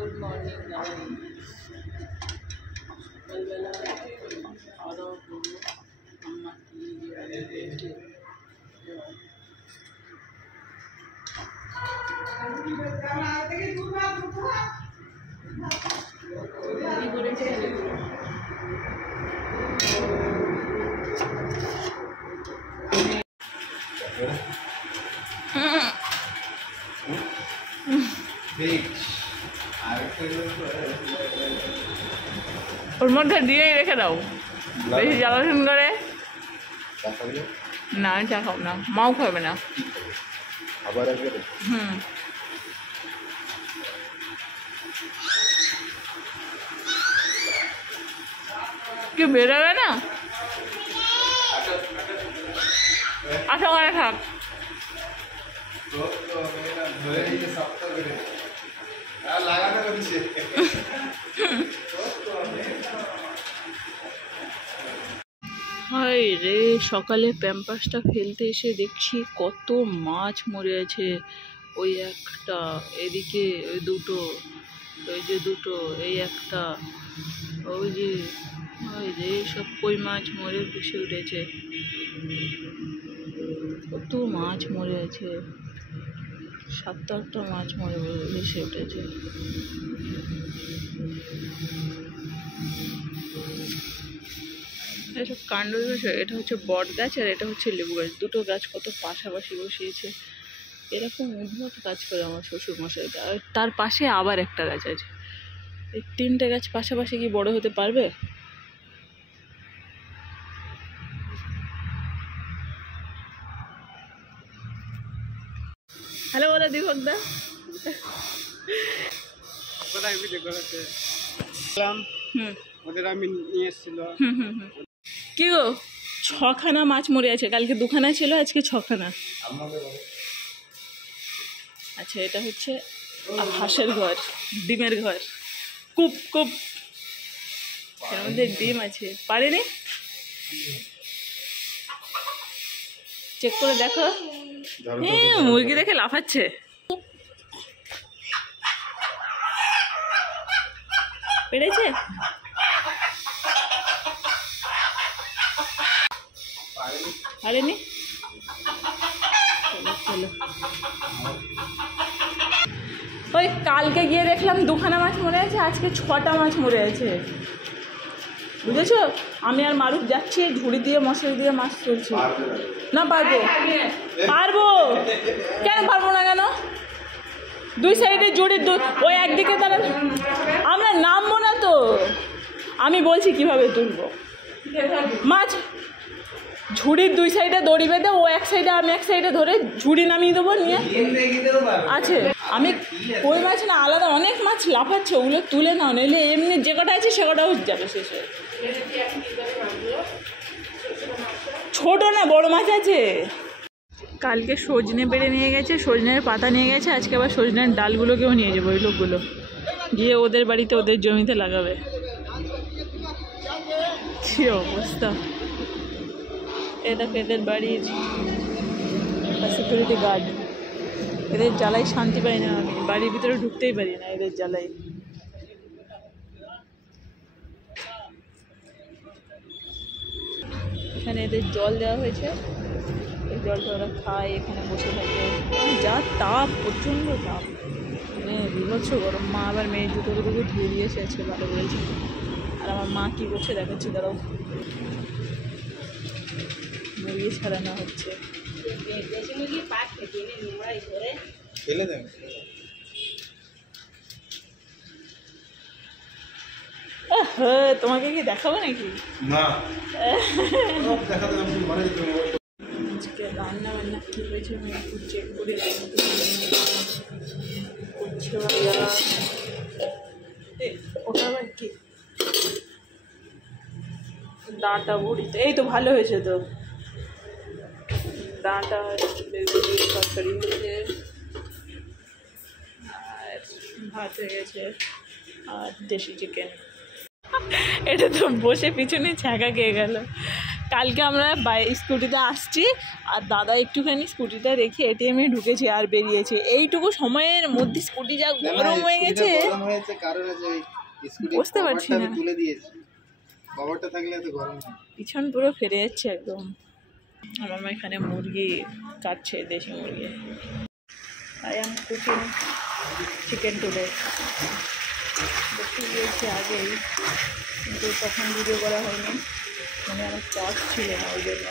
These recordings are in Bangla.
गुड मॉर्निंग सकालবেলা খাওয়া দাওয়া করবো। আম্মা কি করেছে ওর মধ্যে দিয়েই রেখে দাও, বেশি জ্বালাশন করে না। চা খাও না, মাও খাবে না। কি বেরোবে না? আশা করে থাক। হাই রে, সকালে প্যাম্পাসটা ফেলতে এসে দেখছি কত মাছ মরে আছে। ওই একটা, এদিকে ওই দুটো, ওই যে দুটো, এই একটা, ওই যে ওই রে, সব কই মাছ মরে ভেসে উঠেছে। কত মাছ মরে আছে, 7-8টা মাছ মরে ভেসে উঠেছে। এসব কাণ্ড বিষয়। এটা হচ্ছে বট গাছ আর এটা হচ্ছে লেবু গাছ, দুটো গাছ কত পাশাপাশি বসিয়েছে। এরকম উদ্ভট কাজ করে আমার শ্বশুর মশাই। আর তার পাশে আবার একটা গাছ আছে। এই 3টে গাছ পাশাপাশি কি বড় হতে পারবে? হ্যালো বলে দীপক দা। কি গো, 6খানা মাছ মরে আছে। কালকে 2খানা ছিল, আজকে 6খানা। আচ্ছা, এটা হচ্ছে হাঁসের ঘর, ডিমের ঘর। কুপ কুপ, এর মধ্যে ডিম আছে। পারেনি, চেক করে দেখো। মুরগি দেখে লাফাচ্ছে। পেরেছে? পারেনি। চলো, ওই কালকে গিয়ে দেখলাম 2খানা মাছ মরে আছে, আজকে 6টা মাছ মরে আছে। বুঝেছো? আমি আর মারুফ যাচ্ছি, ঝুড়ি দিয়ে মশলা দিয়ে মাছ চলছে। না পারবো, পারবো কেন পারবো না? কেন? 2 সাইডে জুড়ি, ওই একদিকে তারা, আমরা নামবো না তো। আমি বলছি কিভাবে তুলবো মাছ। ঝুড়ির 2 সাইডে দড়ি বেঁধে, ও এক সাইডে আমি এক সাইডে ধরে ঝুড়ি নামিয়ে দেবো। নিয়ে আছে, আমি কই মাছ না, আলাদা অনেক মাছ লাফাচ্ছে, ওগুলো তুলে নাও, নইলে এমনি যে কটা আছে সে কটাও যাবে শেষে। ছোট না, বড় মাছ আছে। কালকে সজনে বেড়ে নিয়ে গেছে, সজনের পাতা নিয়ে গেছে, আজকে আবার সজনের ডালগুলোকেও নিয়ে যাবো। ওই লোকগুলো গিয়ে ওদের বাড়িতে, ওদের জমিতে লাগাবে। কি অবস্থা! এটা এদের বাড়ির সিকিউরিটি গার্ড। এদের জ্বালাই শান্তি পাই না আমি, বাড়ির ভিতরে ঢুকতেই পারি না এদের জ্বালাই। এখানে এদের জল দেওয়া হয়েছে, এই জলটা ওরা খায়, এখানে বসে থাকে। যা তাপ, প্রচণ্ড তাপ, মানে বিভৎস গরম। মা আবার মেয়ের জুতোগুলোকে ধুয়ে দিয়েছে আজকে, ভালো করেছে। আর আমার মা কী করছে দেখাচ্ছি, দাঁড়াও। মুরগি ছাড়ানো হচ্ছে। তোমাকে কি দেখাবো নাকি? না, আজকে রান্না বান্না কি হয়েছে আমি একটু চেক করে ওটা আবার কি ডাঁটা বড়িতে। এই তো ভালো হয়েছে তো, ডাঁটা তরকারি হয়েছে, আর ভাত হয়ে গেছে, আর দেশি চিকেন। এটা তো বসে পিছনে ছ্যাঁকা খেয়ে গেল। কালকে আমরা স্কুটিতে আসছি আর দাদা একটুখানি স্কুটিটা রেখে এটিএমে ঢুকেছে আর বেরিয়েছে। এইটুকু সময়ের মধ্যে স্কুটি যা গরম হয়ে গেছে বুঝতে পারছি না। পিছন পুরো ফেরে যাচ্ছে একদম। আমার মা এখানে মুরগি কাটছে, দেশি মুরগি। I am cooking chicken today. দেখতে গিয়েছি আগেই, কিন্তু তখন ভিডিও করা হয়নি, মানে আমার চার্জ ছিল না ওই জন্য।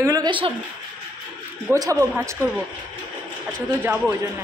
এগুলোকে সব গোছাবো, ভাজ করবো। আজকে তো যাবো ওই জন্য।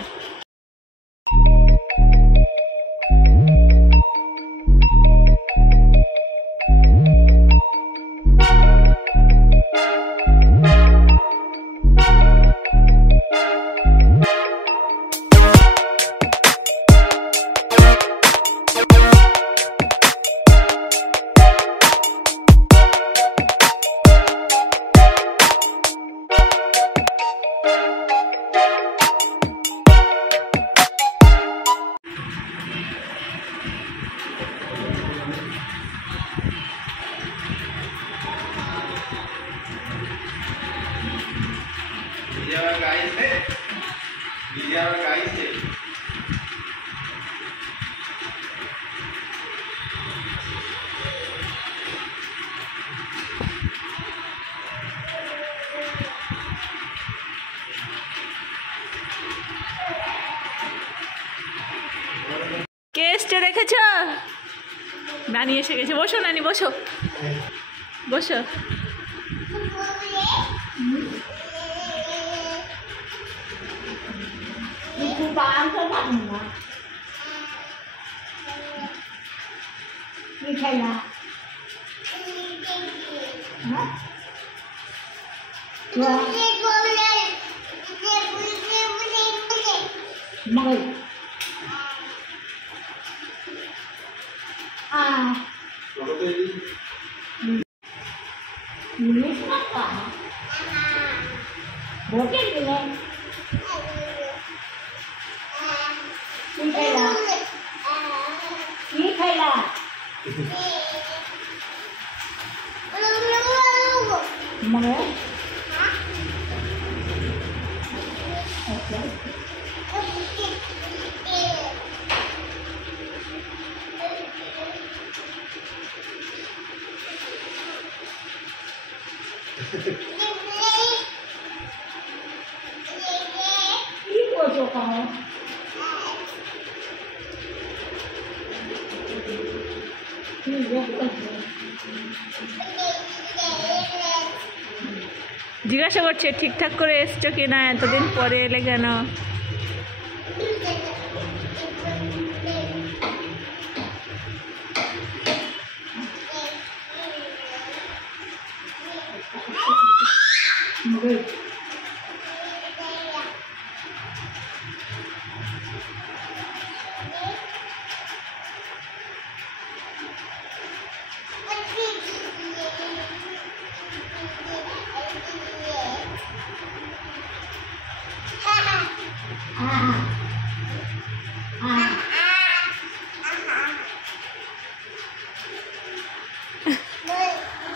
কে এসছে দেখেছ? নানি এসে গেছে। বসো নানি, বসো বসো। জিজ্ঞাসা করছে ঠিকঠাক করে এসছো কিনা, এতদিন পরে এলে কেন?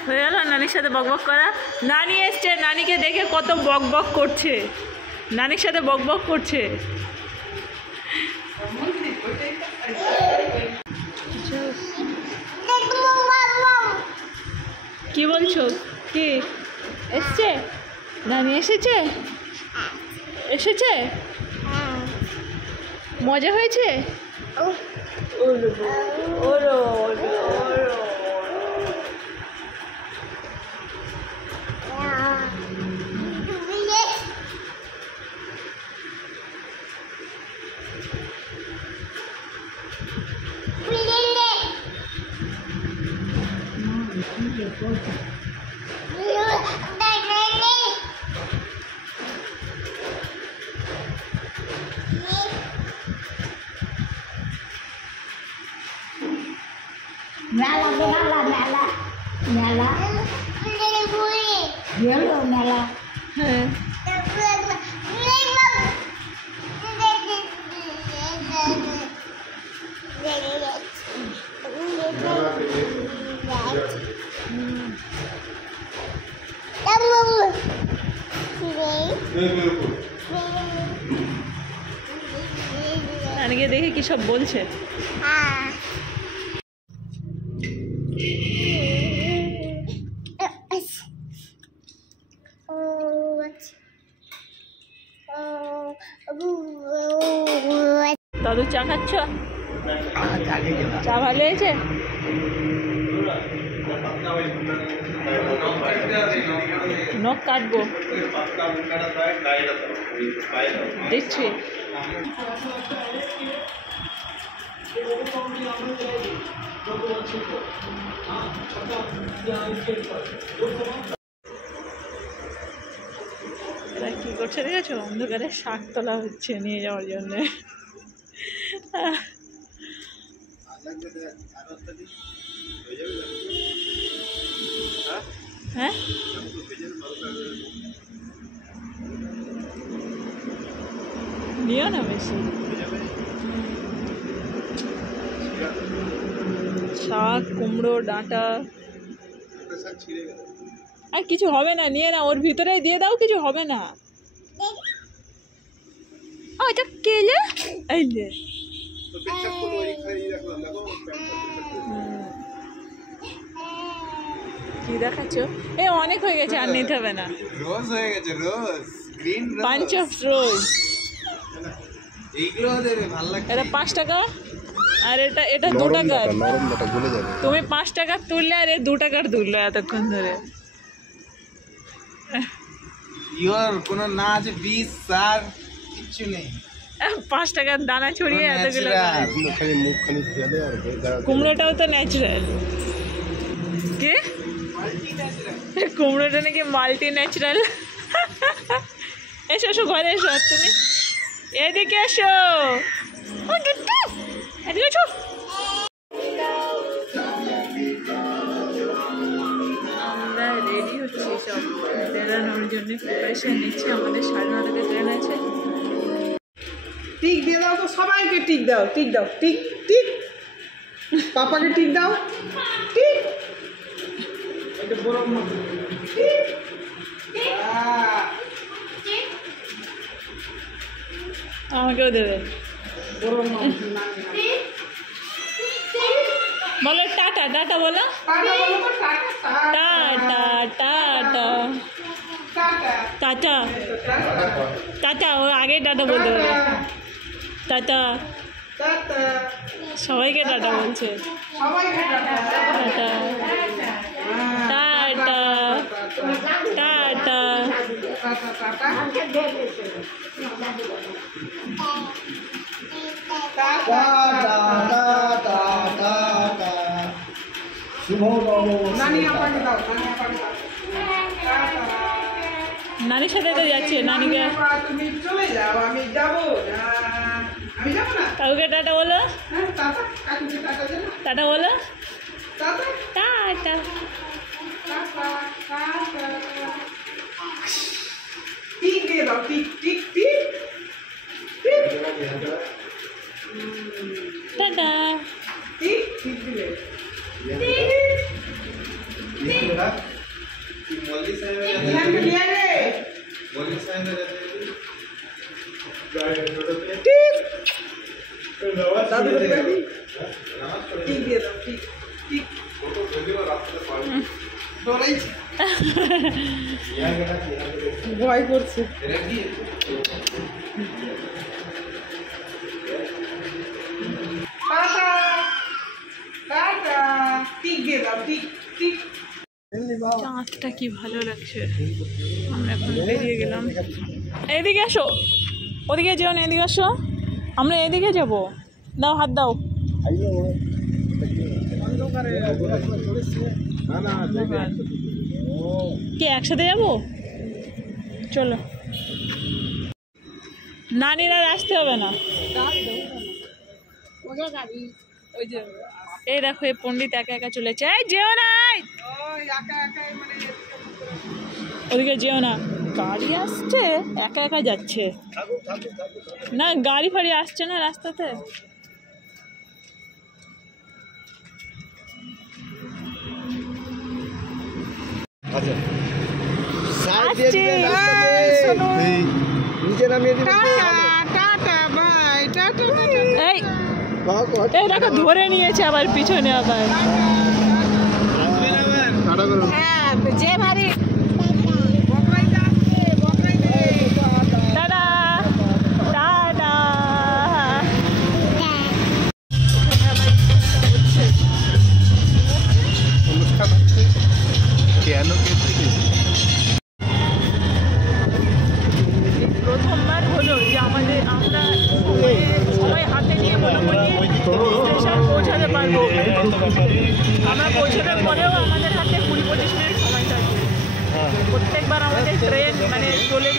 হয়ে গেল নানির সাথে বকবক করা। নানি এসছে, নানিকে দেখে কত বকবক করছে, নানির সাথে বকবক করছে। কি বলছো? কি এসছে? নানি এসেছে? এসেছে? মজা হয়েছে? হ্যাঁ নানিকে দেখে কি সব বলছে। দাদু চা খাচ্ছ? চা ভালো হয়েছে? নখ কাটবো দেখছি। এরা কি করছে দেখেছো? অন্ধকারে শাক তোলা হচ্ছে নিয়ে যাওয়ার জন্য। হ্যাঁ নিও না বেশি। শাক, কুমড়ো, ডাঁটা, আর কিছু হবে না, নিয়ে না, ওর ভিতরেই দিয়ে দাও, কিছু হবে না। ওইটা কেলে এই যে কি দেখাচ্ছ? এ অনেক হয়ে গেছে, আর নিতে হবে না। রোজ হয়ে গেছে, রোজ green rose, punch of rose. এইগুলো দেবে ভালো লাগে। এটা 5 টাকা আর এটা 2 টাকার। তুমি 5 টাকার তুললে আর 2 টাকার তুললো এতক্ষণ ধরে। ইওর কোনো না আছে, বীজ সার কিছু নেই। 5 টাকার দানা ছড়িয়ে এতগুলো। কুমড়োটাও তো ন্যাচারাল। কি কুমড়োটা নাকি মাল্টি ন্যাচারাল? এসো এসো ঘরে এসো। আর তুমি এদিকে এসো, এদিকে এসো। আমরা রেডি হচ্ছি, সব বেড়ানোর জন্য প্রিপারেশন নিচ্ছি। আমাদের 9:30 ট্রেন আছে। টিক দিয়ে দাও তো, সবাইকে টিক দাও, টিক দাও, টিক টিক। পাপাকে টিক দাও, টিক। এটা বড় মত টিক। আমাকেও দেবে। বড় মত বলো টাটা, টাটা বলো। টাটা বলো তো, tata tata tata tata tata. ও আগে টাটা বলতে হবে। টাটা। টাটা। সবাইকে টাটা বলছে। সবাইকে টাটা। Tata tata tata. নানির সাথে তো যাচ্ছে। নানিকে তুমি চলে যাও, আমি যাবো না। আমি যাবো না। কাকুকে টাটা বলো। টাটা। কাকুকে টাটা দেন। টাটা বলো। টাটা। টাটা। টিক দিয়ে দাও, tick tick tick tick. Tata. Tick tick দিলে। মল্লি সাহেবের ধ্যান দিয়ে রে। মল্লি সাহেবের টিক। দাদু বলে দেখি। টিক দিয়ে দাও, টিক টিক। ডরাইছে, ভয় করছে। Tata tata. টিক দিয়ে দাও, টিক টিক। চাঁদটা কি ভালো লাগছে। আমরা এখন বেরিয়ে গেলাম। এদিকে আসো, ওদিকে যেও না, এদিকে আসো। আমরা এদিকে যাব। দাও, হাত দাও। কি একসাথে যাবো? চলো। নানির আর আসতে হবে না। এই দেখো, এই পণ্ডিত একা একা চলেছে। এই যেও নাই, ওদিকে যেও না, গাড়ি আসছে, একা একা যাচ্ছে না, গাড়ি ফাড়ি আসছে না রাস্তাতে। আসছে, শোনো। টাটা বাই, টাটা এই এই দেখো ধরে নিয়েছে আবার পিছনে আবার। হ্যাঁ, যে ভারী টাটা টাটা। কেন প্রথমবার হলো যে আমরা সবাই হাতে নিয়ে মোটামুটি স্টেশন পৌঁছাতে পারবো। আমরা পৌঁছানোর পরেও আমাদের হাতে 20-25 মিনিট সময় থাকে। প্রত্যেকবার আমাদের ট্রেন মানে চলে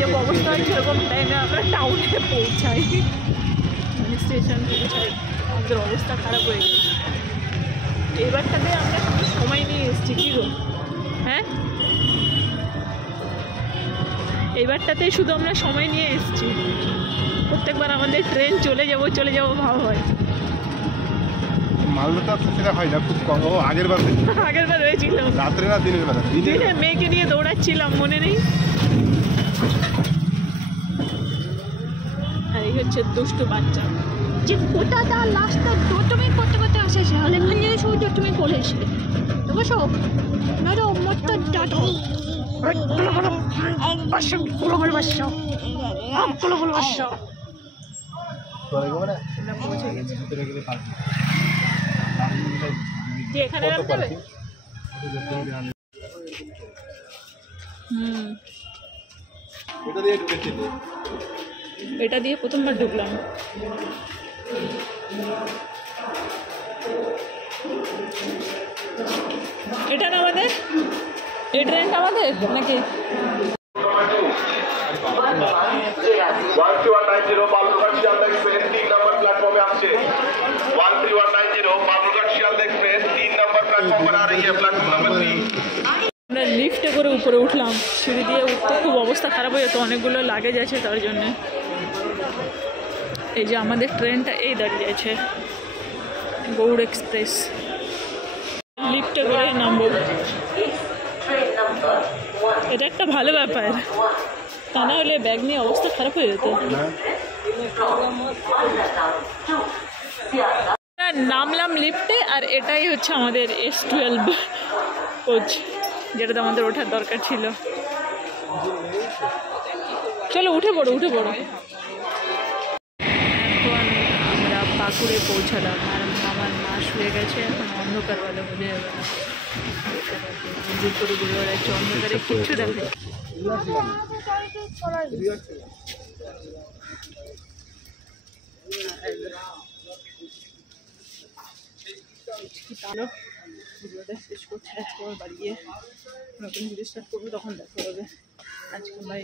যাবো অবস্থা হয় সেরকম টাইমে আমরা টাউনে পৌঁছাই, মানে স্টেশন পৌঁছাই, আমাদের অবস্থা খারাপ হয়ে গেছে। এইবারটাতে আমরা শুধু সময় নিয়ে এসেছি কী গো, হ্যাঁ এইবারটাতে শুধু আমরা সময় নিয়ে এসেছি। প্রত্যেকবার আমাদের ট্রেন চলে যাবো ভাব হয়। মালদাটা সেটা হয় না, খুব কম। ও আগের বার হয়েছিল রাত্রে না দিনের বেলা? দিনে মেয়েকে নিয়ে দৌড়াচ্ছিলাম, মনে নেই? আর এই হচ্ছে দুষ্টু বাচ্চা যে কোথাটা লাস্টটা তুমি করতে আসে তাহলে এখানে সৌদি তুমি বলে এসে বসো মেরো মত ডাটো যে এখানে নামতে হবে। এটা দিয়ে প্রথমবার ঢুকলাম। এটা না আমাদের, এই ট্রেনটা আমাদের নাকি? 13190 বালুরঘাট শিয়ালদা এক্সপ্রেস 3 নম্বর প্ল্যাটফর্মে আসছে। 13190 বালুরঘাট শিয়ালদা এক্সপ্রেস 3 নম্বর প্ল্যাটফর্ম पर आ रही है, प्लेटफॉर्म नंबर 3। আমরা লিফটে করে উপরে উঠলাম, সিঁড়ি দিয়ে উঠতে খুব অবস্থা খারাপ হয়ে যেত, অনেকগুলো লাগেজ আছে তার জন্যে। এই যে আমাদের ট্রেনটা এই দাঁড়িয়ে আছে, গৌড় এক্সপ্রেস। লিফটে করে নামবো, এটা একটা ভালো ব্যাপার, তা না হলে ব্যাগ নিয়ে অবস্থা খারাপ হয়ে যেত। নামলাম লিফটে, আর এটাই হচ্ছে আমাদের S12 কোচ, যেটাতে আমাদের ওঠার দরকার ছিল। চলো উঠে পড়ো। এখন আমরা পাকুড়ে পৌঁছালাম, আর আমার মা শুয়ে গেছে, এখন অন্ধকার বেলা বোঝা যাবে না, দুপুরে ঘুরে বেড়াচ্ছে অন্ধকারে, কিচ্ছু দেখে। ভিডিওটা শেষ করছি, আজকে বাড়ি গিয়ে নতুন ভিডিও স্টার্ট করবো, তখন দেখা হবে। আজকে বাই।